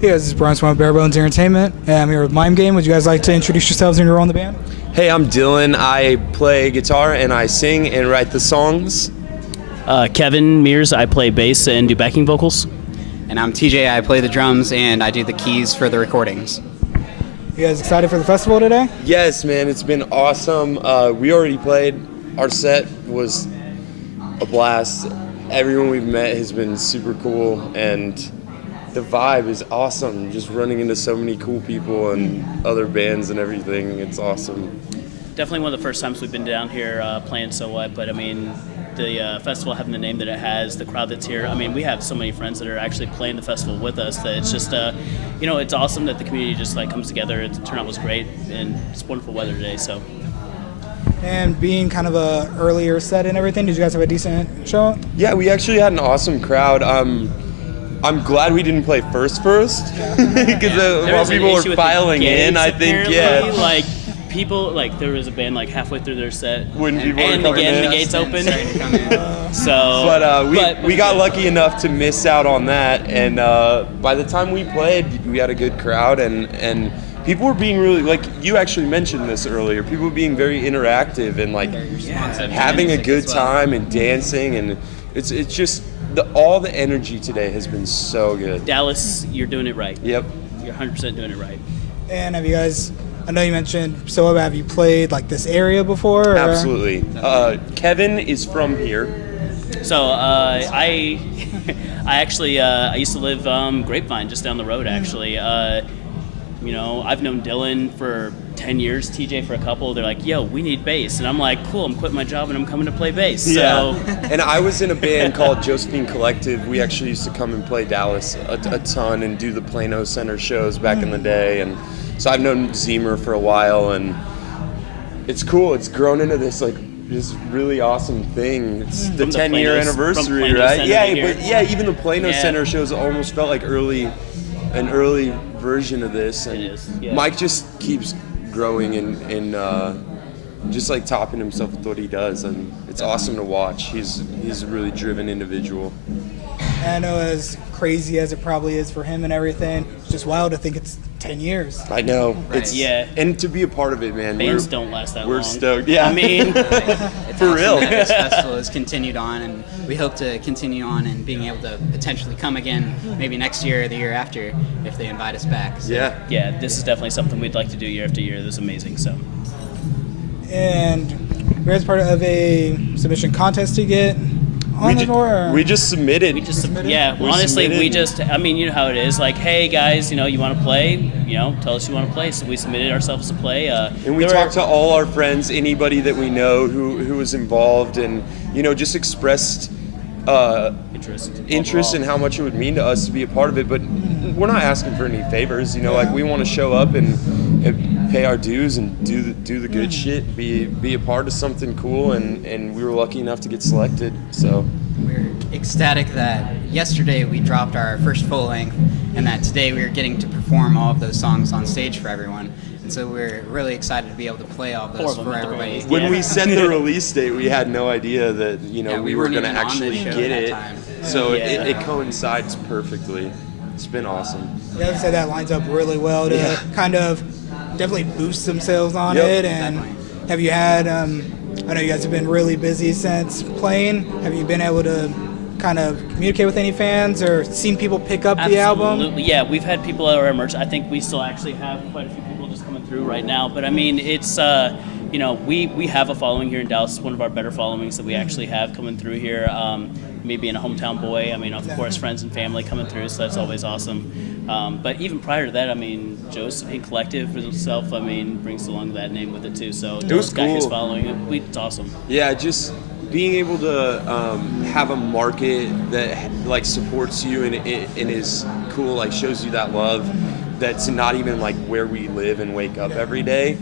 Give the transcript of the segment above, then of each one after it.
Hey guys, this is Brian from BareBones Entertainment, and I'm here with Mime Game. Would you guys like to introduce yourselves and your role in the band? Hey, I'm Dylan. I play guitar and I sing and write the songs. Kevin Mears, I play bass and do backing vocals. And I'm TJ, I play the drums and I do the keys for the recordings. You guys excited for the festival today? Yes, man, it's been awesome. We already played. Our set was a blast. Everyone we've met has been super cool, and the vibe is awesome. Just running into so many cool people and other bands and everything. It's awesome. Definitely one of the first times we've been down here playing So What, but I mean, the festival having the name that it has, the crowd that's here. I mean, we have so many friends that are actually playing the festival with us that it's just, it's awesome that the community just like comes together. The turnout was great, and it's wonderful weather today. So. And being kind of a earlier set and everything, did you guys have a decent show? Yeah, we actually had an awesome crowd. I'm glad we didn't play first because while people were filing in, I think, like people, like there was a band like halfway through their set, when people and were coming again in. the gates open. We got lucky enough to miss out on that, and by the time we played, we had a good crowd, and people were being really, like you actually mentioned this earlier, people were being very interactive and like having a good time and dancing, and it's just all the energy today has been so good. Dallas, you're doing it right. Yep. You're 100% doing it right. And have you guys, I know you mentioned, so have you played like this area before? Or? Absolutely. Kevin is from here. So I actually I used to live Grapevine, just down the road actually. I've known Dylan for 10 years, TJ for a couple. They're like, yo, we need bass. And I'm like, cool, I'm quitting my job and I'm coming to play bass. Yeah. So. And I was in a band called Josephine Collective. We actually used to come and play Dallas a ton and do the Plano Center shows back in the day. And so I've known Zemer for a while, and it's cool. It's grown into this really awesome thing. It's the 10-year anniversary, right? Even the Plano Center shows almost felt like an early version of this, and it is, yeah. Mike just keeps growing and just like topping himself with what he does, and it's awesome to watch. He's a really driven individual. And I know as crazy as it probably is for him and everything, it's just wild to think it's 10 years. I know. Right. And to be a part of it, man. Bands don't last that long. We're stoked. Yeah. I mean, It's for awesome real. that this festival has continued on, and we hope to continue on and being able to potentially come again maybe next year or the year after if they invite us back. So. Yeah. this is definitely something we'd like to do year after year. This is amazing. So. And you guys part of a submission contest to get on the tour? We just submitted. Honestly, you know how it is. Like, hey guys, you want to play? Tell us you want to play. So we submitted ourselves to play. And we talked to all our friends, anybody that we know who was involved, and just expressed interest in how much it would mean to us to be a part of it. But we're not asking for any favors. Like we want to show up and pay our dues and do the good shit, be a part of something cool, and we were lucky enough to get selected. So We're ecstatic that yesterday we dropped our first full length, and that today we are getting to perform all of those songs on stage for everyone. And so we're really excited to be able to play all of those for everybody. when we set the release date, we had no idea that we were going to actually get it. So it coincides perfectly. It's been awesome. Yeah, I would say that lines up really well to kind of definitely boost themselves on it. And have you had, I know you guys have been really busy since playing. Have you been able to kind of communicate with any fans or seen people pick up the album? Absolutely, yeah. We've had people at our merch. I think we still actually have quite a few people just coming through right now. But I mean, it's, we have a following here in Dallas. It's one of our better followings that we actually have coming through here. Me being a hometown boy, of course, friends and family coming through, so that's always awesome. But even prior to that, Josephine Collective itself, brings along that name with it too. So Dylan's got his following. It's awesome. Yeah, just being able to have a market that supports you and is cool, shows you that love. That's not even where we live and wake up every day.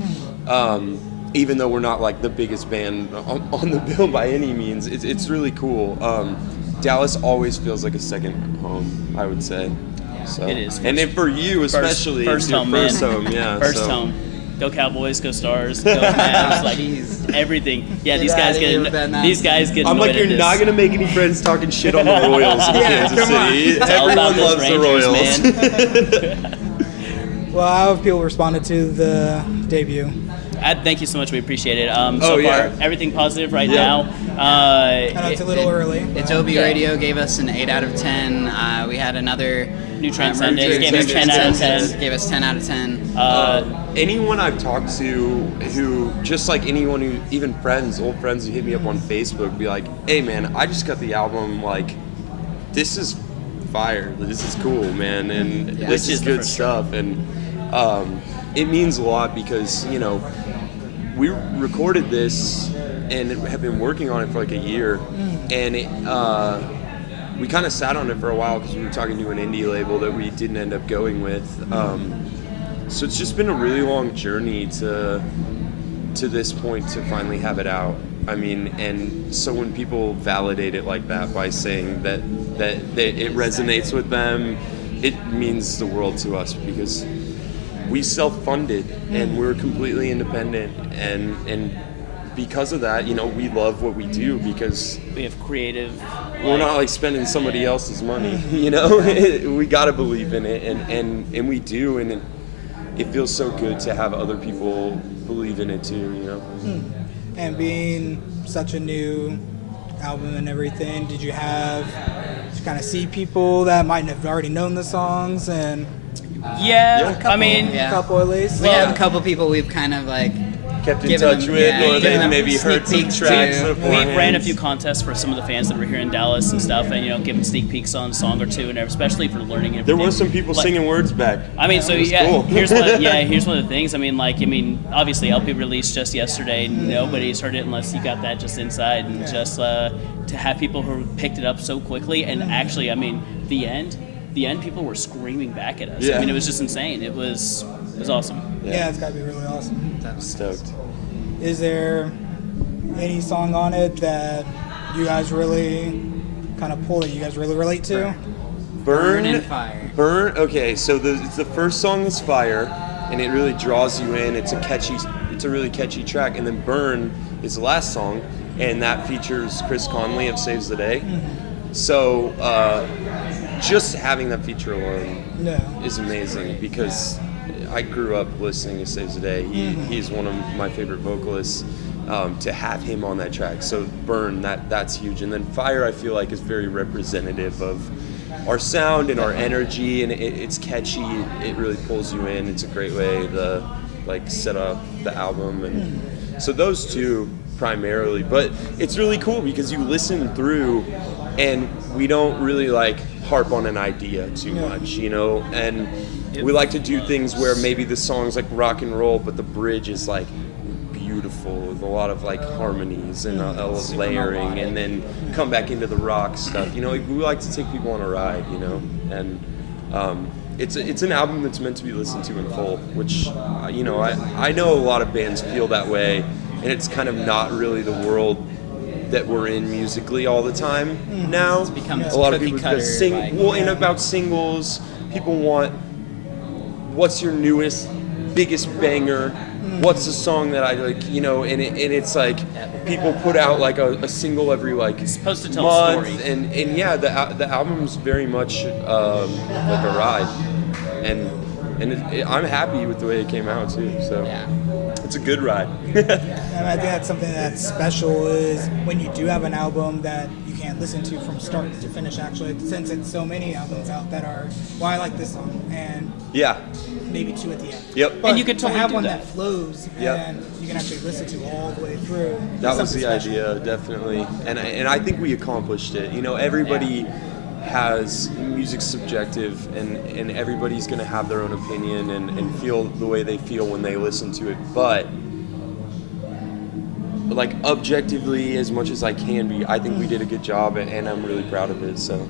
Even though we're not the biggest band on the bill by any means, it's really cool. Dallas always feels like a second home, I would say. So. It is. And then for you especially, first it's your home, first man. home, yeah. First home. Go Cowboys, go Stars, go Mavs, like Jeez. everything. Yeah, Get these guys outta get here with that these guys get. I'm annoyed like, you're at this. not gonna make any friends talking shit on the Royals in Kansas come on. City. It's all about Everyone those loves the Rangers, Royals. man. Well, how have people responded to the debut? Thank you so much. We appreciate it. So Oh, yeah. far, everything positive right Yeah. now. I know it's a little early. It's but- OB Radio gave us an 8 out of 10. We had another New Transcendence New gave us 10 out of 10. Gave us 10 out of 10. Anyone I've talked to who, just like anyone who, even friends, old friends who hit me up on Facebook, be like, hey man, I just got the album, like, this is fire, this is cool, man, and Yeah. this Which is is the good first stuff, and it means a lot because, you know, we recorded this and have been working on it for like a year, and we kind of sat on it for a while because we were talking to an indie label that we didn't end up going with. So it's just been a really long journey to this point to finally have it out. I mean, and so when people validate it like that by saying that it resonates with them, it means the world to us because we self-funded and we're completely independent, and because of that, you know, we love what we do because We have creative. we're not like spending somebody else's money, you know. We gotta believe in it, and we do, and it feels so good to have other people believe in it too, you know. And being such a new album and everything, did you have to kind of see people that might have already known the songs and Yeah, Yeah. I mean, a couple at least? We have a couple people we've kind of like Kept in given touch them- with, yeah, or they given them maybe sneak heard some peeks tracks to. beforehand. we ran a few contests for some of the fans that were here in Dallas and stuff, and giving sneak peeks on a song or two, and especially for learning everything. There were some people Like, singing words back. I mean, so It was yeah, cool. here's one of the things. Obviously LP released just yesterday. Nobody's heard it unless you got that just inside, and just to have people who picked it up so quickly, and actually, the end, people were screaming back at us. Yeah. It was just insane. It was awesome. Yeah, it's gotta be really awesome. Stoked. Is there any song on it that you guys really kind of pull that you guys really relate to? Burn and Fire. Burn. Okay, so the first song is Fire, and it really draws you in. It's a really catchy track. And then Burn is the last song, and that features Chris Conley of Saves the Day. So just having that feature alone No. is amazing because I grew up listening to Saves the Day. He's one of my favorite vocalists. To have him on that track, so Burn, that's huge. And then Fire, I feel like, is very representative of our sound and our energy, and it's catchy. It really pulls you in. It's a great way to like set up the album, and so those two primarily. But it's really cool because you listen through, and we don't really like harp on an idea too much, you know. And we like to do things where maybe the song's like rock and roll, but the bridge is like beautiful with a lot of like harmonies and a layering, and then come back into the rock stuff. You know, like, we like to take people on a ride, you know, and it's an album that's meant to be listened to in full, which you know, I know a lot of bands feel that way, and it's kind of not really the world that we're in musically all the time now. It's become a lot of cookie people cutter, and about singles, people want what's your newest, biggest banger. What's the song that I like, you know, and it's like people put out like a single every like supposed to tell a month, story. and yeah, the album's very much like a ride, and I'm happy with the way it came out too. So Yeah. it's a good ride. And I think that's something that's special is when you do have an album that you can't listen to from start to finish, actually, since it's so many albums out that are, well, I like this song, and Yeah. maybe two at the end. Yep. But you can to totally have do one that. that flows Yep. and you can actually listen to all the way through. That is was the something special. idea, definitely, and I think we accomplished it. You know, everybody has music's subjective, and everybody's gonna have their own opinion and feel the way they feel when they listen to it. But like objectively, as much as I can be, I think we did a good job, and I'm really proud of it. So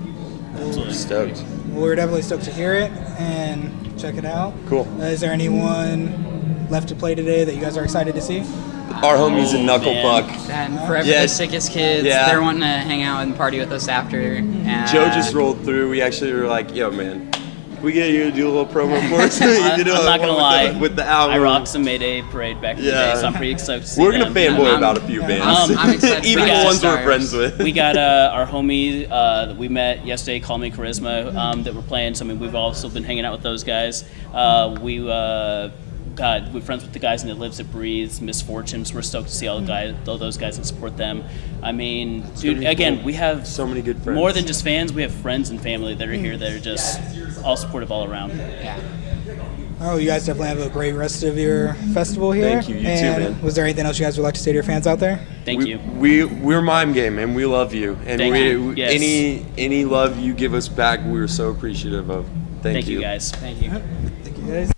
Absolutely. stoked. Well, we're definitely stoked to hear it and check it out. Cool. Is there anyone left to play today that you guys are excited to see? Our homie's a knuckle man. puck. And Forever Yeah. the Sickest Kids, Yeah. they're wanting to hang out and party with us after. And Joe just rolled through. We actually were like, "Yo, man, We get you to do a little promo for us. I'm not gonna lie. With the album. I rocked some Mayday Parade back in the day, so I'm pretty excited to see We're gonna them. fanboy about a few bands. I'm excited. Even for the ones Stars. we're friends with. We got our homie that we met yesterday, Call Me Charisma, that we're playing. So I mean, we've also been hanging out with those guys. We're friends with the guys in That Lives, That Breathes, Misfortunes. We're stoked to see all those guys and support them. I mean, dude, again, we have so many good friends. More than just fans, we have friends and family that are here that are just all supportive all around. Yeah. Oh, you guys definitely have a great rest of your festival here. Thank you. You too, And man. was there anything else you guys would like to say to your fans out there? Thank you. We're Mime Game, and we love you. And Thank you. Yes. any love you give us back, we're so appreciative of. Thank you guys. Thank you. Thank you guys.